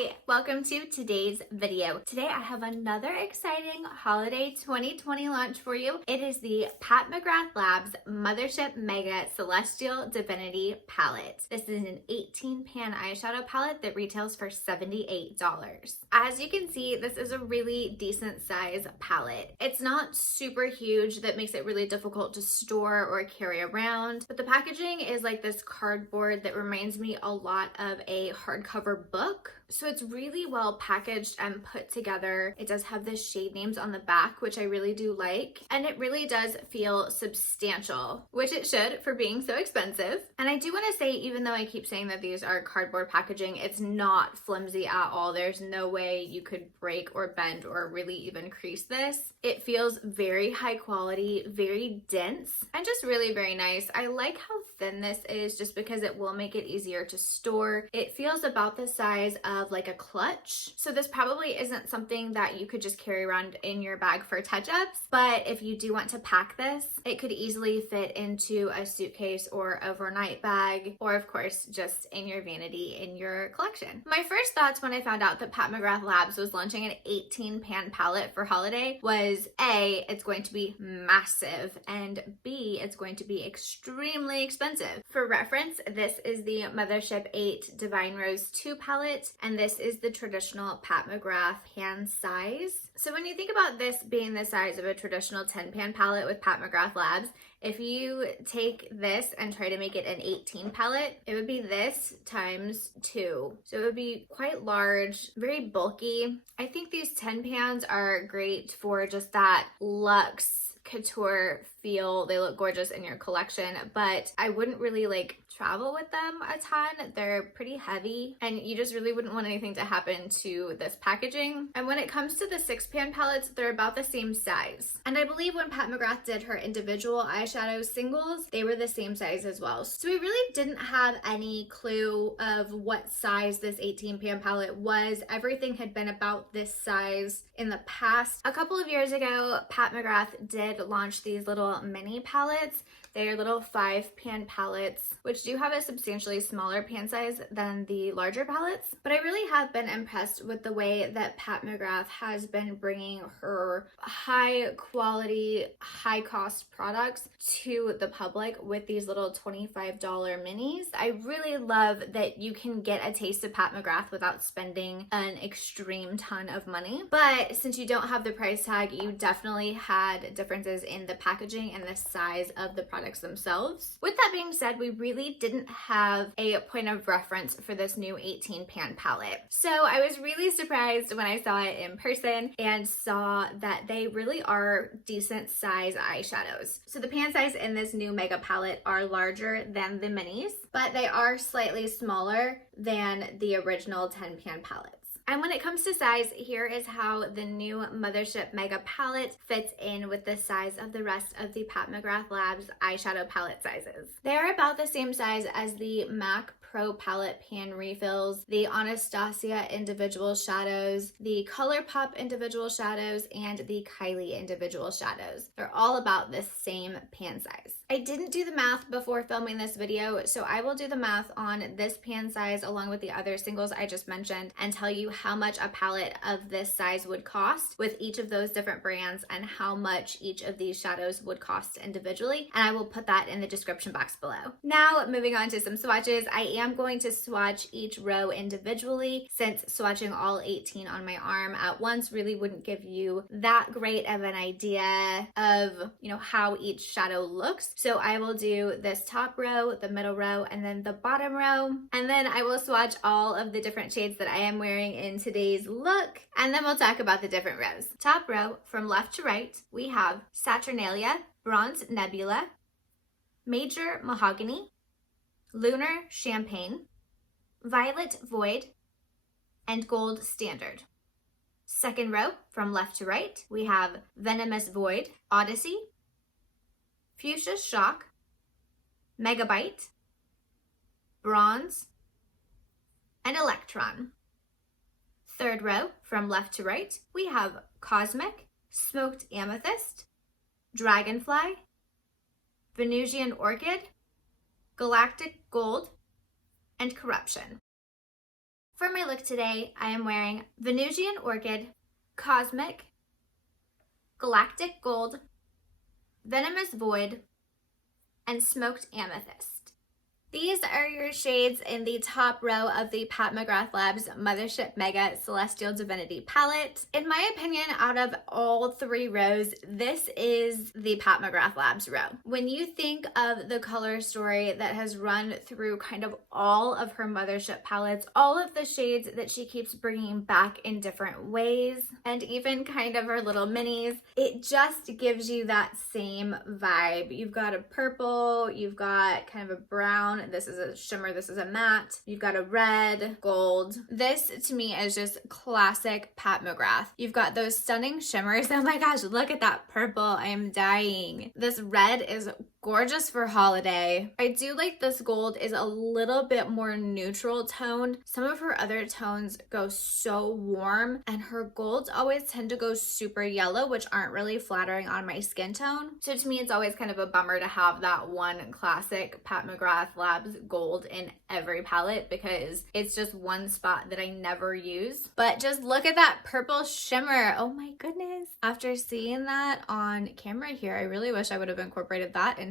Hi, welcome to today's video. Today I have another exciting holiday 2020 launch for you. It is the Pat McGrath Labs Mothership Mega Celestial Divinity Palette. This is an 18 pan eyeshadow palette that retails for $78. As you can see, this is a really decent size palette. It's not super huge that makes it really difficult to store or carry around, but the packaging is like this cardboard that reminds me a lot of a hardcover book. So it's really well packaged and put together. It does have the shade names on the back, which I really do like. And it really does feel substantial, which it should for being so expensive. And I do want to say, even though I keep saying that these are cardboard packaging, it's not flimsy at all. There's no way you could break or bend or really even crease this. It feels very high quality, very dense, and just really very nice. I like how thin this is just because it will make it easier to store. It feels about the size of like a clutch. So this probably isn't something that you could just carry around in your bag for touch-ups, but if you do want to pack this, it could easily fit into a suitcase or overnight bag, or of course, just in your vanity in your collection. My first thoughts when I found out that Pat McGrath Labs was launching an 18 pan palette for holiday was A, it's going to be massive, and B, it's going to be extremely expensive. For reference, this is the Mothership 8 Divine Rose 2 palette, and this is the traditional Pat McGrath pan size. So when you think about this being the size of a traditional 10 pan palette with Pat McGrath Labs, if you take this and try to make it an 18 palette, it would be this times 2. So it would be quite large, very bulky. I think these 10 pans are great for just that luxe couture feel. They look gorgeous in your collection, but I wouldn't really like travel with them a ton. They're pretty heavy and you just really wouldn't want anything to happen to this packaging. And when it comes to the 6 pan palettes, they're about the same size. And I believe when Pat McGrath did her individual eyeshadow singles, they were the same size as well. So we really didn't have any clue of what size this 18 pan palette was. Everything had been about this size in the past. A couple of years ago, Pat McGrath did launch these little mini palettes. They are little 5 pan palettes, which do have a substantially smaller pan size than the larger palettes. But I really have been impressed with the way that Pat McGrath has been bringing her high quality, high cost products to the public with these little $25 minis. I really love that you can get a taste of Pat McGrath without spending an extreme ton of money. But since you don't have the price tag, you definitely had differences in the packaging and the size of the products themselves. With that being said, we really didn't have a point of reference for this new 18 pan palette. So I was really surprised when I saw it in person and saw that they really are decent size eyeshadows. So the pan size in this new mega palette are larger than the minis, but they are slightly smaller than the original 10 pan palette. And when it comes to size, here is how the new Mothership Mega Palette fits in with the size of the rest of the Pat McGrath Labs eyeshadow palette sizes. They are about the same size as the MAC Pro Palette Pan Refills, the Anastasia Individual Shadows, the ColourPop Individual Shadows, and the Kylie Individual Shadows. They're all about the same pan size. I didn't do the math before filming this video, so I will do the math on this pan size along with the other singles I just mentioned and tell you how much a palette of this size would cost with each of those different brands and how much each of these shadows would cost individually, and I will put that in the description box below. Now, moving on to some swatches, I am going to swatch each row individually since swatching all 18 on my arm at once really wouldn't give you that great of an idea of, how each shadow looks. So I will do this top row, the middle row, and then the bottom row. And then I will swatch all of the different shades that I am wearing in today's look. And then we'll talk about the different rows. Top row, from left to right, we have Saturnalia, Bronze Nebula, Major Mahogany, Lunar Champagne, Violet Void, and Gold Standard. Second row, from left to right, we have Venomous Void, Odyssey, Fuchsia Shock, Megabyte, Bronze, and Electron. Third row, from left to right, we have Cosmic, Smoked Amethyst, Dragonfly, Venusian Orchid, Galactic Gold, and Corruption. For my look today, I am wearing Venusian Orchid, Cosmic, Galactic Gold, Venomous Void, and Smoked Amethyst. These are your shades in the top row of the Pat McGrath Labs Mothership Mega Celestial Divinity palette. In my opinion, out of all 3 rows, this is the Pat McGrath Labs row. When you think of the color story that has run through kind of all of her Mothership palettes, all of the shades that she keeps bringing back in different ways, and even kind of her little minis, it just gives you that same vibe. You've got a purple, you've got kind of a brown, this is a shimmer, this is a matte. You've got a red, gold. This to me is just classic Pat McGrath. You've got those stunning shimmers. Oh my gosh, look at that purple. I am dying. This red is gorgeous for holiday. I do like this gold is a little bit more neutral toned. Some of her other tones go so warm, and her golds always tend to go super yellow, which aren't really flattering on my skin tone. So to me, it's always kind of a bummer to have that one classic Pat McGrath Labs gold in every palette, because it's just one spot that I never use. But just look at that purple shimmer. Oh my goodness. After seeing that on camera here, I really wish I would have incorporated that into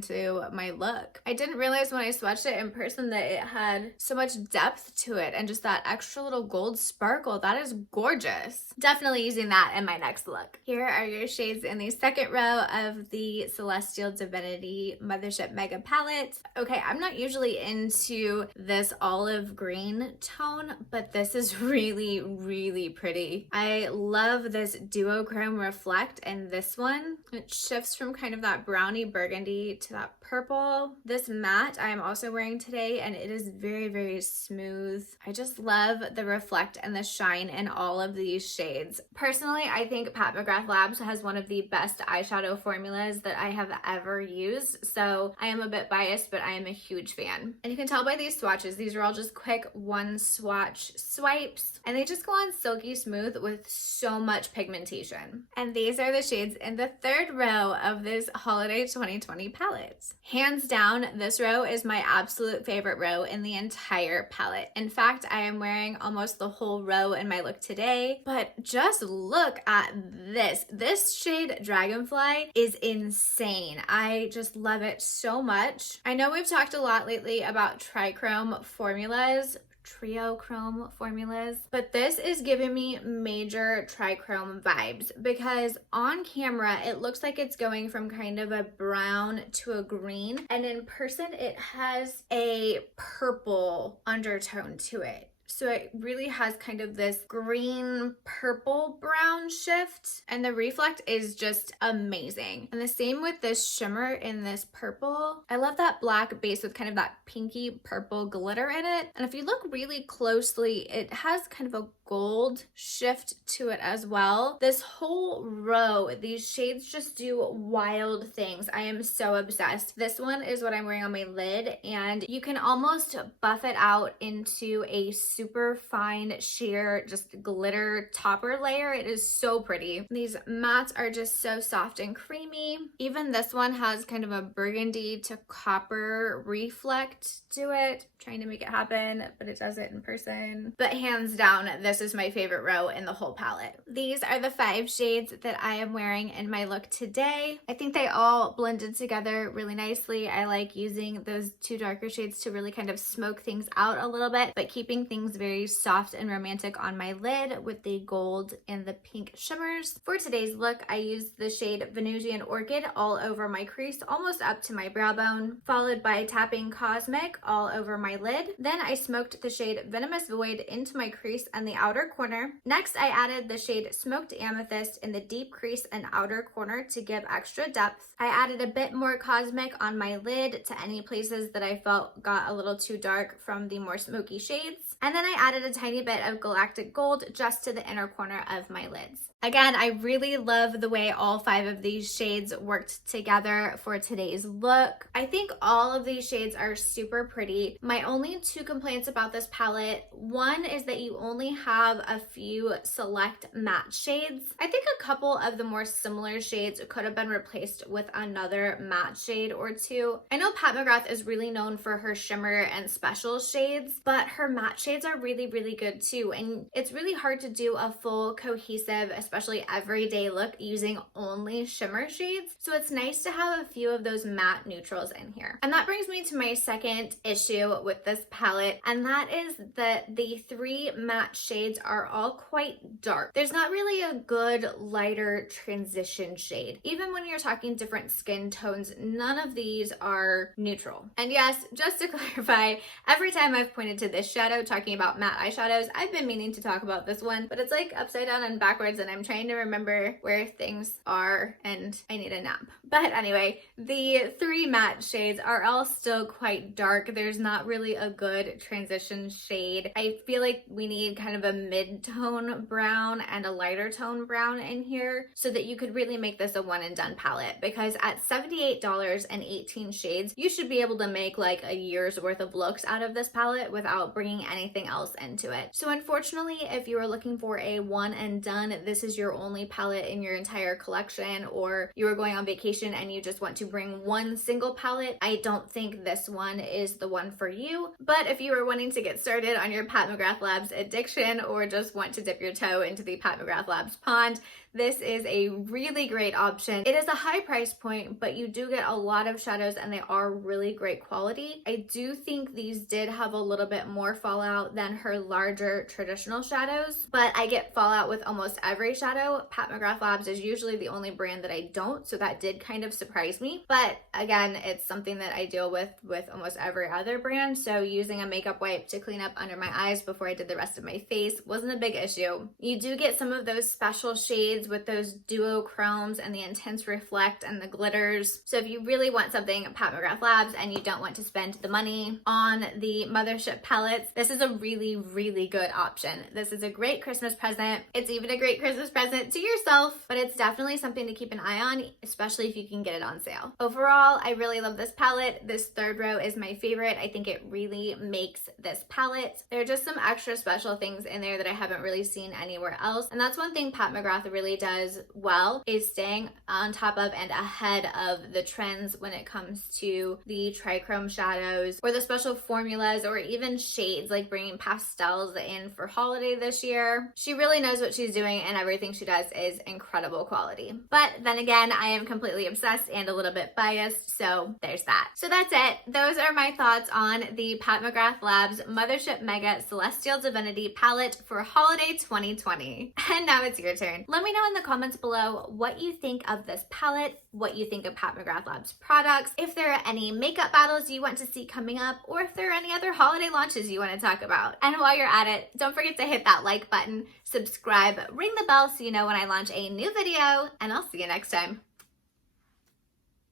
my look. I didn't realize when I swatched it in person that it had so much depth to it and just that extra little gold sparkle. That is gorgeous. Definitely using that in my next look. Here are your shades in the second row of the Celestial Divinity Mothership Mega palette. Okay, I'm not usually into this olive green tone, but this is really, really pretty. I love this duochrome reflect in this one. It shifts from kind of that brownie burgundy to that purple. This matte I am also wearing today, and it is very, very smooth. I just love the reflect and the shine in all of these shades. Personally, I think Pat McGrath Labs has one of the best eyeshadow formulas that I have ever used, so I am a bit biased, but I am a huge fan. And you can tell by these swatches, these are all just quick one swatch swipes, and they just go on silky smooth with so much pigmentation. And these are the shades in the third row of this Holiday 2020 palette. Hands down, this row is my absolute favorite row in the entire palette. In fact, I am wearing almost the whole row in my look today, but just look at this. This shade Dragonfly is insane. I just love it so much. I know we've talked a lot lately about trichrome formulas, triochrome formulas, but this is giving me major trichrome vibes, because on camera it looks like it's going from kind of a brown to a green, and in person it has a purple undertone to it. So it really has kind of this green purple brown shift, and the reflect is just amazing. And the same with this shimmer in this purple. I love that black base with kind of that pinky purple glitter in it. And if you look really closely, it has kind of a gold shift to it as well. This whole row, these shades just do wild things. I am so obsessed. This one is what I'm wearing on my lid, and you can almost buff it out into a super fine sheer just glitter topper layer. It is so pretty. These mattes are just so soft and creamy. Even this one has kind of a burgundy to copper reflect to it. Trying to make it happen, but it does it in person. But hands down, this is my favorite row in the whole palette. These are the 5 shades that I am wearing in my look today. I think they all blended together really nicely. I like using those 2 darker shades to really kind of smoke things out a little bit, but keeping things very soft and romantic on my lid with the gold and the pink shimmers. For today's look, I used the shade Venusian Orchid all over my crease, almost up to my brow bone, followed by tapping Cosmic all over my lid. Then I smoked the shade Venomous Void into my crease and the outer corner. Next, I added the shade Smoked Amethyst in the deep crease and outer corner to give extra depth. I added a bit more Cosmic on my lid to any places that I felt got a little too dark from the more smoky shades. And then I added a tiny bit of Galactic Gold just to the inner corner of my lids. Again, I really love the way all 5 of these shades worked together for today's look. I think all of these shades are super pretty. My only 2 complaints about this palette, one is that you only have have a few select matte shades. I think a couple of the more similar shades could have been replaced with another matte shade or two. I know Pat McGrath is really known for her shimmer and special shades, but her matte shades are really, really good too. And it's really hard to do a full cohesive, especially everyday look using only shimmer shades. So it's nice to have a few of those matte neutrals in here. And that brings me to my second issue with this palette, and that is that the three matte shades are all quite dark. There's not really a good lighter transition shade. Even when you're talking different skin tones, none of these are neutral. And yes, just to clarify, every time I've pointed to this shadow talking about matte eyeshadows, I've been meaning to talk about this one, but it's like upside down and backwards and I'm trying to remember where things are and I need a nap. But anyway, the three matte shades are all still quite dark. There's not really a good transition shade. I feel like we need kind of a mid-tone brown and a lighter tone brown in here so that you could really make this a one and done palette, because at $78 and 18 shades, you should be able to make like a year's worth of looks out of this palette without bringing anything else into it. So unfortunately, if you are looking for a one and done, this is your only palette in your entire collection, or you are going on vacation and you just want to bring one single palette, I don't think this one is the one for you. But if you are wanting to get started on your Pat McGrath Labs addiction, or just want to dip your toe into the Pat McGrath Labs pond, this is a really great option. It is a high price point, but you do get a lot of shadows and they are really great quality. I do think these did have a little bit more fallout than her larger traditional shadows, but I get fallout with almost every shadow. Pat McGrath Labs is usually the only brand that I don't, so that did kind of surprise me. But again, it's something that I deal with almost every other brand, so using a makeup wipe to clean up under my eyes before I did the rest of my face wasn't a big issue. You do get some of those special shades with those duochromes and the intense reflect and the glitters. So if you really want something Pat McGrath Labs and you don't want to spend the money on the Mothership palettes, this is a really, really good option. This is a great Christmas present. It's even a great Christmas present to yourself, but it's definitely something to keep an eye on, especially if you can get it on sale. Overall, I really love this palette. This third row is my favorite. I think it really makes this palette. There are just some extra special things in there that I haven't really seen anywhere else. And that's one thing Pat McGrath really does well, is staying on top of and ahead of the trends when it comes to the trichrome shadows or the special formulas or even shades, like bringing pastels in for holiday this year. She really knows what she's doing and everything she does is incredible quality. But then again, I am completely obsessed and a little bit biased, so there's that. So that's it. Those are my thoughts on the Pat McGrath Labs Mothership Mega Celestial Divinity palette for holiday 2020. And now it's your turn. Let me know in the comments below what you think of this palette, what you think of Pat McGrath Labs products, if there are any makeup battles you want to see coming up, or if there are any other holiday launches you want to talk about. And while you're at it, don't forget to hit that like button, subscribe, ring the bell so you know when I launch a new video, and I'll see you next time.